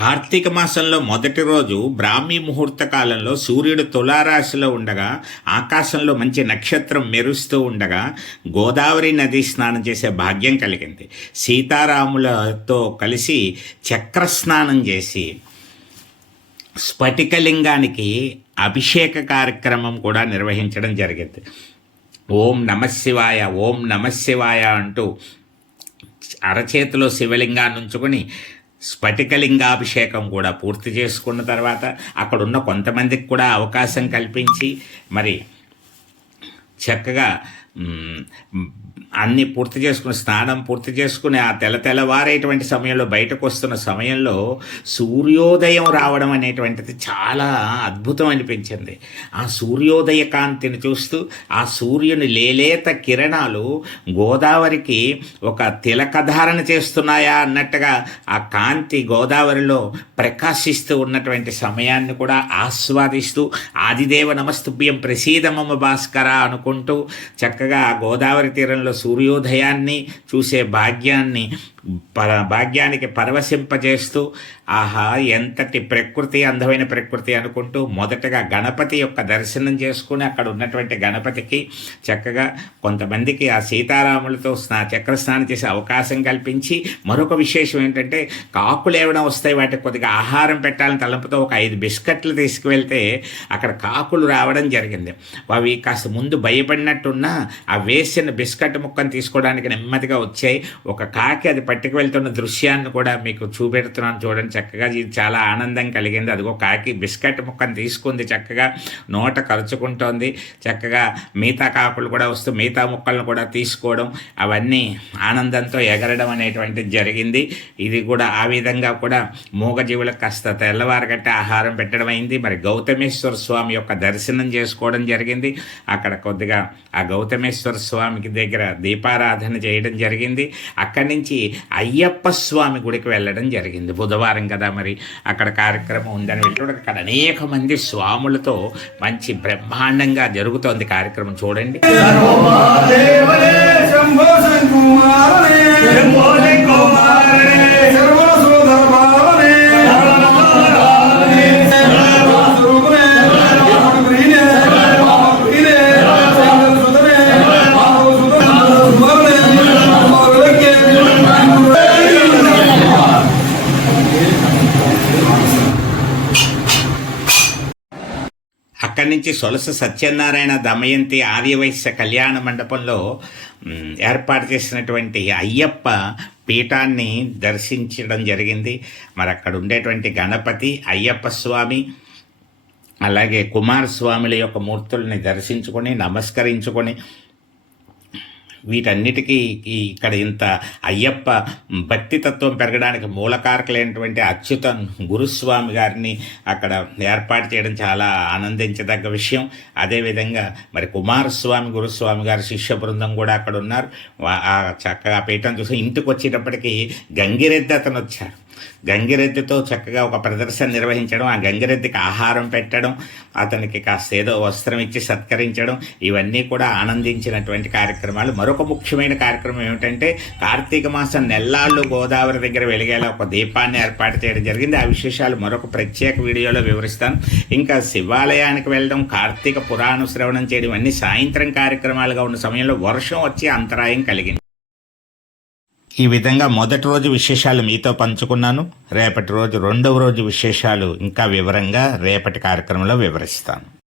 కార్తీక మాసంలో మొదటి రోజు బ్రాహ్మీ ముహూర్త కాలంలో సూర్యుడు తులారాశిలో ఉండగా ఆకాశంలో మంచి నక్షత్రం మెరుస్తూ ఉండగా గోదావరి నది స్నానం చేసే భాగ్యం కలిగింది. సీతారాములతో కలిసి చక్ర స్నానం చేసి స్ఫటికలింగానికి అభిషేక కార్యక్రమం కూడా నిర్వహించడం జరిగింది. ఓం నమశివాయ ఓం నమశివాయ అంటూ అరచేతిలో శివలింగాన్ని ఉంచుకొని స్ఫటికలింగాభిషేకం కూడా పూర్తి చేసుకున్న తర్వాత అక్కడ ఉన్న కొంతమందికి కూడా అవకాశం కల్పించి మరి చక్కగా అన్నీ పూర్తి చేసుకుని స్నానం పూర్తి చేసుకుని ఆ తెల తెల్లవారేటువంటి సమయంలో బయటకు వస్తున్న సమయంలో సూర్యోదయం రావడం అనేటువంటిది చాలా అద్భుతం అనిపించింది. ఆ సూర్యోదయ కాంతిని చూస్తూ ఆ సూర్యుని లేలేత కిరణాలు గోదావరికి ఒక తిలకధారణ చేస్తున్నాయా అన్నట్టుగా ఆ కాంతి గోదావరిలో ప్రకాశిస్తూ ఉన్నటువంటి సమయాన్ని కూడా ఆస్వాదిస్తూ ఆదిదేవ నమస్తుభ్యం ప్రసీదమమ భాస్కర అనుకుంటూ చక్కగా ఆ గోదావరి తీరంలో సూర్యోదయాన్ని చూసే భాగ్యాన్ని పర భాగ్యానికి పరవశింపజేస్తూ ఆహా ఎంతటి ప్రకృతి అందమైన ప్రకృతి అనుకుంటూ మొదటగా గణపతి యొక్క దర్శనం చేసుకుని అక్కడ ఉన్నటువంటి గణపతికి చక్కగా కొంతమందికి ఆ సీతారాములతో స్నా చక్ర స్నానం చేసే అవకాశం కల్పించి మరొక విశేషం ఏంటంటే కాకులు ఏమైనా వస్తాయి వాటికి కొద్దిగా ఆహారం పెట్టాలని తలంపుతో ఒక ఐదు బిస్కెట్లు తీసుకువెళ్తే అక్కడ కాకులు రావడం జరిగింది. అవి కాస్త ముందు భయపడినట్టున్నా ఆ వేసిన బిస్కెట్ ముక్కను తీసుకోవడానికి నెమ్మదిగా వచ్చాయి. ఒక కాకి అది పట్టుకు వెళ్తున్న దృశ్యాన్ని కూడా మీకు చూపెడుతున్నాను చూడండి. చక్కగా ఇది చాలా ఆనందం కలిగింది. అదిగో కాకి బిస్కెట్ ముక్కను తీసుకుంది చక్కగా. నోట కరుచుకుంటోంది. చక్కగా మిగతా కాకులు కూడా వస్తూ మిగతా ముక్కలను కూడా తీసుకోవడం అవన్నీ ఆనందంతో ఎగరడం అనేటువంటిది జరిగింది. ఇది కూడా ఆ విధంగా కూడా మూగజీవులకు కాస్త తెల్లవారగట్ట ఆహారం పెట్టడం అయింది. మరి గౌతమేశ్వర స్వామి యొక్క దర్శనం చేసుకోవడం జరిగింది. అక్కడ కొద్దిగా ఆ గౌతమేశ్వర స్వామికి దగ్గర దీపారాధన చేయడం జరిగింది. అక్కడి నుంచి అయ్యప్ప స్వామి గుడికి వెళ్ళడం జరిగింది. బుధవారం కదా మరి అక్కడ కార్యక్రమం ఉందని వెళ్ళడం అక్కడ అనేక మంది స్వాములతో మంచి బ్రహ్మాండంగా జరుగుతోంది కార్యక్రమం. చూడండి. అక్కడి నుంచి సొలస సత్యనారాయణ దమయంతి ఆర్యవైశ్య కళ్యాణ మండపంలో ఏర్పాటు చేసినటువంటి అయ్యప్ప పీఠాన్ని దర్శించడం జరిగింది. మరి అక్కడ ఉండేటువంటి గణపతి అయ్యప్ప స్వామి అలాగే కుమారస్వాముల యొక్క మూర్తుల్ని దర్శించుకొని నమస్కరించుకొని వీటన్నిటికీ ఇక్కడ ఇంత అయ్యప్ప భక్తితత్వం పెరగడానికి మూలకారకులైనటువంటి అచ్యుతన్ గురుస్వామి గారిని అక్కడ ఏర్పాటు చేయడం చాలా ఆనందించదగ్గ విషయం. అదేవిధంగా మరి కుమారస్వామి గురుస్వామి గారి శిష్య బృందం కూడా అక్కడ ఉన్నారు. చక్కగా పీఠం చూసి ఇంటికి వచ్చేటప్పటికి గంగిరెద్ది అతను వచ్చారు గంగిరెద్దుతో చక్కగా ఒక ప్రదర్శన నిర్వహించడం ఆ గంగిరెద్దికి ఆహారం పెట్టడం అతనికి కాస్త ఏదో వస్త్రం ఇచ్చి సత్కరించడం ఇవన్నీ కూడా ఆనందించినటువంటి కార్యక్రమాలు. మరొక ముఖ్యమైన కార్యక్రమం ఏమిటంటే కార్తీక మాసం నెల్లాళ్ళు గోదావరి దగ్గర వెలిగేలా ఒక దీపాన్ని ఏర్పాటు చేయడం జరిగింది. ఆ విశేషాలు మరొక ప్రత్యేక వీడియోలో వివరిస్తాను ఇంకా శివాలయానికి వెళ్ళడం కార్తీక పురాణ శ్రవణం చేయడం అన్ని సాయంత్రం కార్యక్రమాలుగా ఉన్న సమయంలో వర్షం వచ్చి అంతరాయం కలిగింది. ఈ విధంగా మొదటి రోజు విశేషాలు మీతో పంచుకున్నాను. రేపటి రోజు రెండవ రోజు విశేషాలు ఇంకా వివరంగా రేపటి కార్యక్రమంలో వివరిస్తాను.